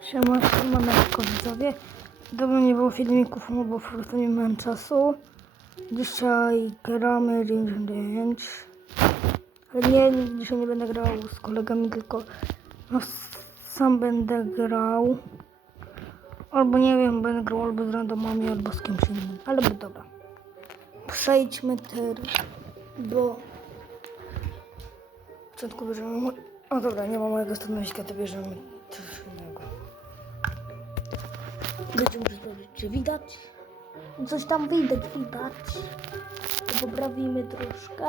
Siema, siemaneczko widzowie. Dawno nie było filmików, no bo po prostu nie miałem czasu. Dzisiaj gramy 99. Ale nie, dzisiaj nie będę grał z kolegami, tylko no, sam będę grał. Albo nie wiem, będę grał albo z randomami, albo z kimś innym. Ale dobra. Przejdźmy teraz do... W początku bierzemy... O dobra, nie ma mojego stanowiska, to bierzemy Będziemy muszę sprawdzić, czy widać. Coś tam widać, widać. Poprawimy troszkę.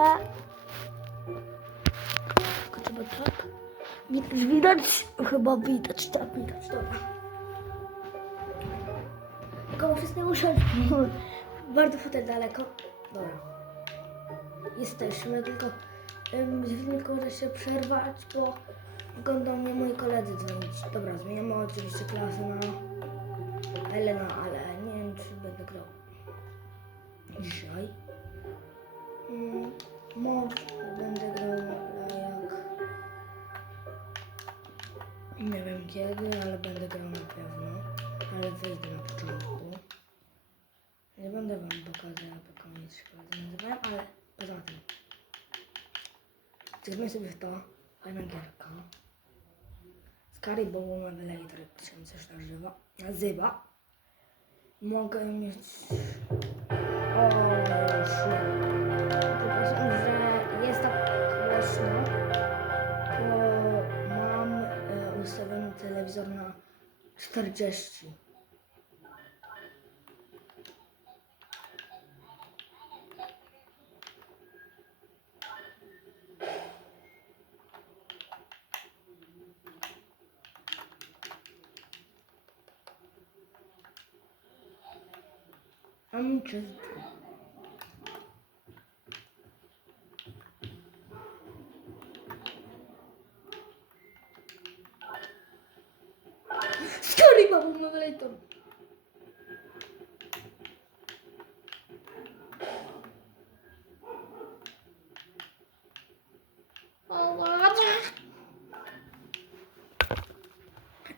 Tylko trzeba tak. Widać. Chyba widać, tak widać, dobra. Tylko muszę nie usiąść. Bardzo fotel daleko. Dobra. Jesteśmy, tylko ym, filmik może się przerwać, bo do mnie moi koledzy dzwonić. Dobra, zmieniamy oczywiście klasę na Elena, ale nie wiem, czy będę grał dzisiaj. Mm, może będę grał, jak... Nie wiem kiedy, ale będę grał na pewno. Ale wyjdę na początku. Nie będę wam pokazał, po koniec się nazywałem, ale poza tym. Zróbmy sobie w to fajna gierka. Scary Bowl Revelator, jak się coś nazywa. nazywa. Mogę mieć... O, szum. Przepraszam, że jest tak głośno, bo mam e, ustawiony telewizor na 40. Tam çözdüm. Скоріба був невеликом.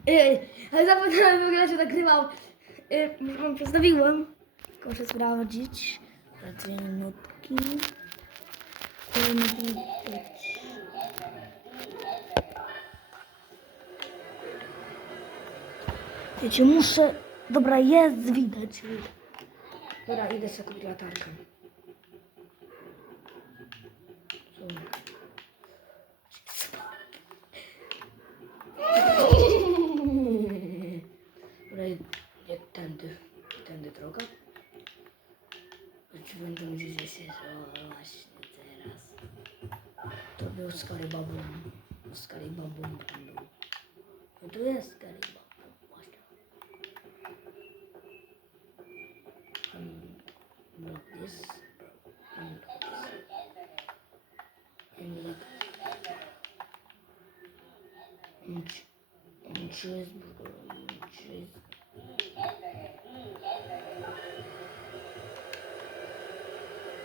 Ej, ale zapomniałem w ogóle, że nagrywam. Yy, przedstawiłam. Muszę sprawdzić. Dwie minutki. Wiecie, muszę... Dobra, jest, widać. Dobra, idę sobie kupić latarkę. Dobra, będą dzisiaj się właśnie teraz. To był Skarybabum. Skarybabum tam był. No tu jest Skarybabum, właśnie. And block this. And block this. And like... And, and. And cheeseburger.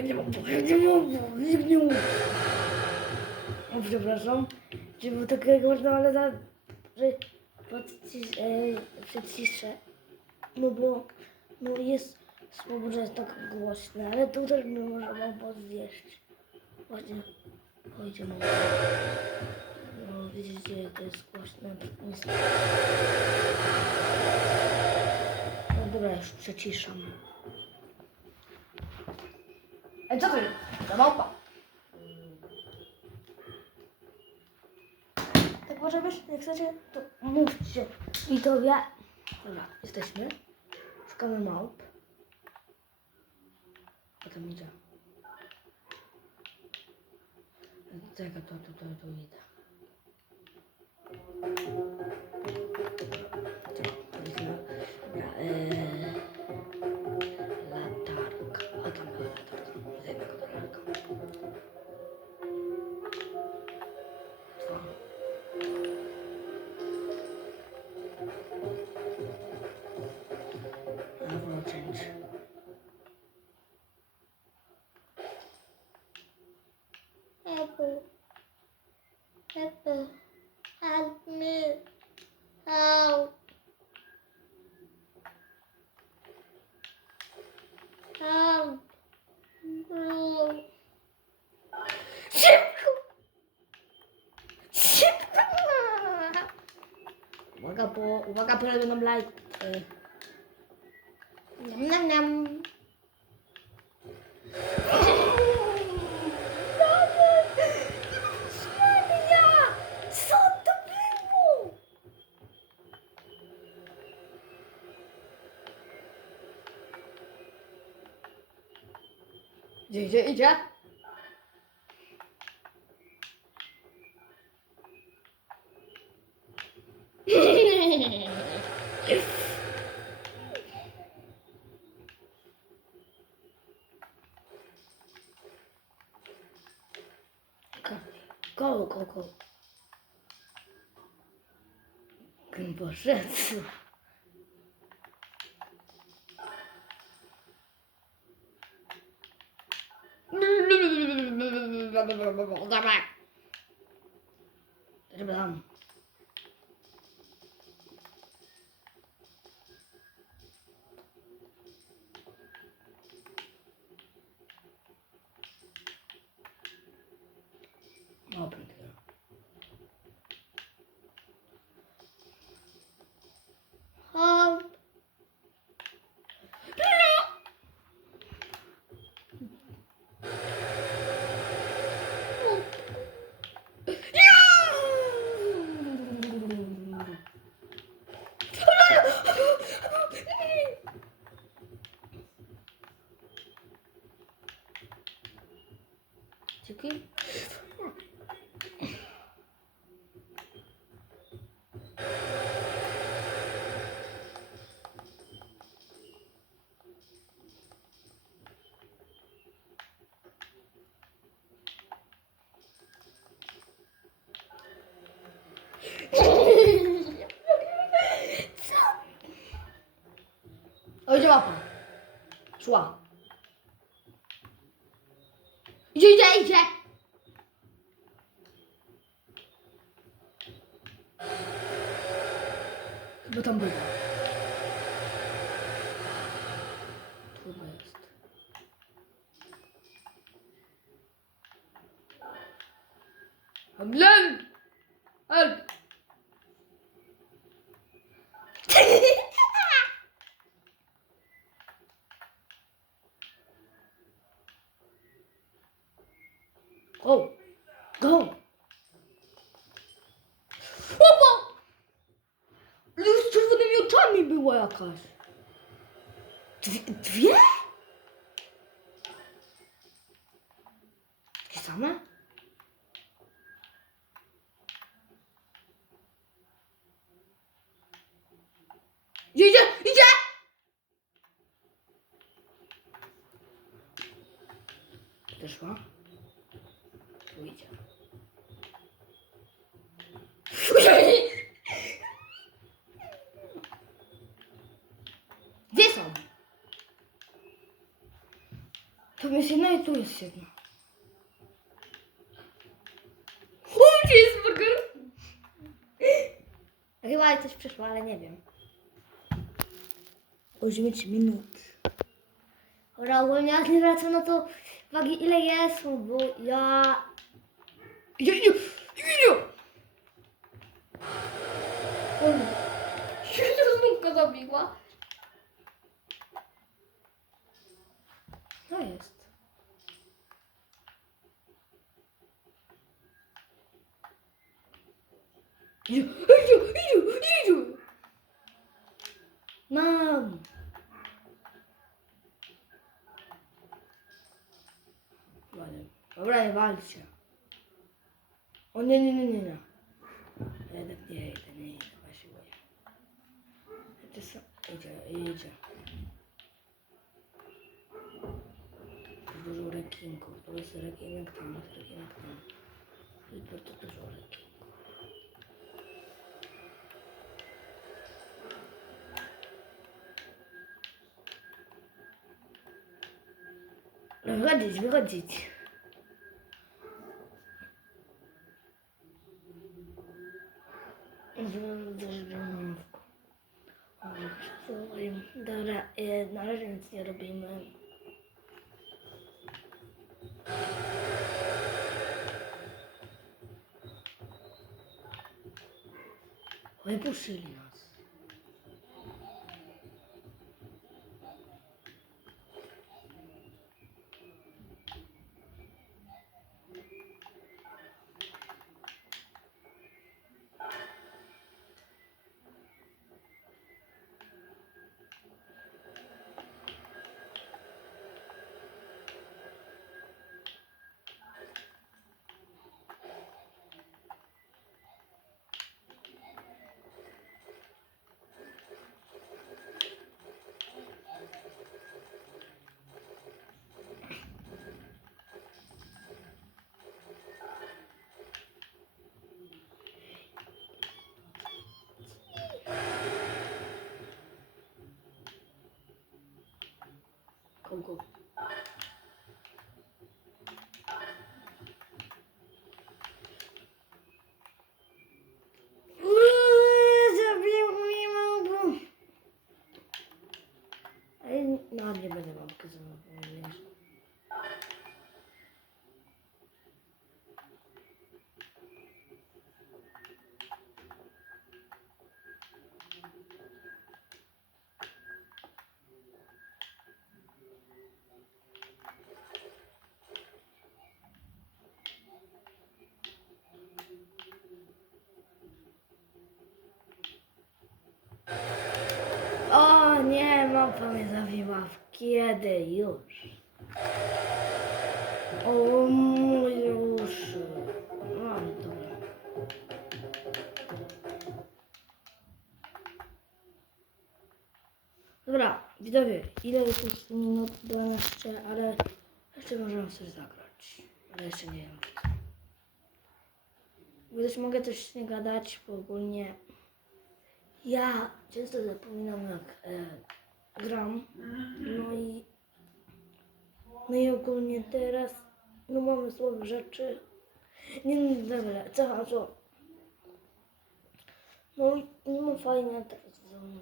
Jak nie mogę, jak nie mogę, jak nie mogę. O, przepraszam, że było takiego można, ale za, że podcis, e, no bo, no jest słowo, że jest tak głośne, ale tu też my możemy podwieść. Właśnie, chodźcie na No, widzicie, jak to jest głośne, niestety. No dobra, już przeciszam. Ej, co to małpa. Tak może być? Jak chcecie, to mówcie. I to ja. Dobra, jesteśmy. Szukamy małp. Potem idzie. Czekaj, to, to, to, to idę. Help. Szybko! Szybko! Uwaga, bo, uwaga, bo robią nam lajk. y, Nam, nam, nam. 姐姐，姐姐！嘿嘿嘿嘿嘿！搞搞搞搞！根本是次。gọt mặt. 어, 이제 와봐. 좋아. 이제, 이제, 이제. 못한 불가. 돌봐야겠다. 얼른! Była jakaś. Dwie? dwie? Takie same? Idzie, idzie, idzie. Jest jedna i tu jest jedna. O, gdzie jest burger? Chyba coś przyszło, ale nie wiem. 9 minut. Dobra, ogólnie jak nie wracam, no to wagi ile jest, bo ja... Idzie, idzie, idzie! Się znówka zabiła. To jest. Mom. Dobra, walczę. O nie, nie, nie, nie, nie. Jedę, nie, jedę, nie, jedę, właśnie boję. Jedzie, sam, jedzie, jedzie. Dużo rekinków, to jest rekinek tam, jest rekinek tam. Jest bardzo dużo rekinków. Dobra, e, na razie nic nie robimy. Wypuszczyli nas. Kanka. Małpa mnie zabiła. Kiedy już? O mój już. No dobra. Dobra, widzowie, ile jest minut? 12, ale jeszcze możemy coś zagrać. Ale jeszcze nie wiem. też mogę też nie gadać, bo ogólnie ja często zapominam jak e, gram. No i no i ogólnie teraz no mamy słabe rzeczy. Nie no dobra, co co? No nie mam fajne teraz domu.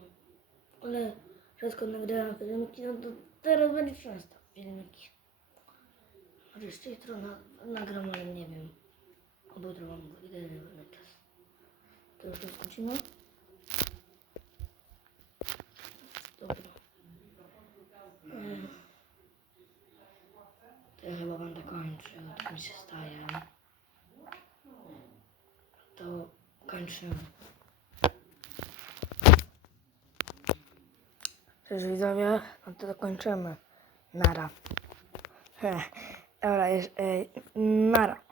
Ale rzadko nagrałem filmiki, no to teraz będzie często filmiki. Może jeszcze jutro na, nagram, ale nie wiem. Albo jutro mam idealny czas. To już jest godzina. Dobra. Ym. To ja chyba będę kończył, tak mi się staje. To kończymy. Cześć widzowie, no to kończymy. Nara. Dobra, już, e, nara.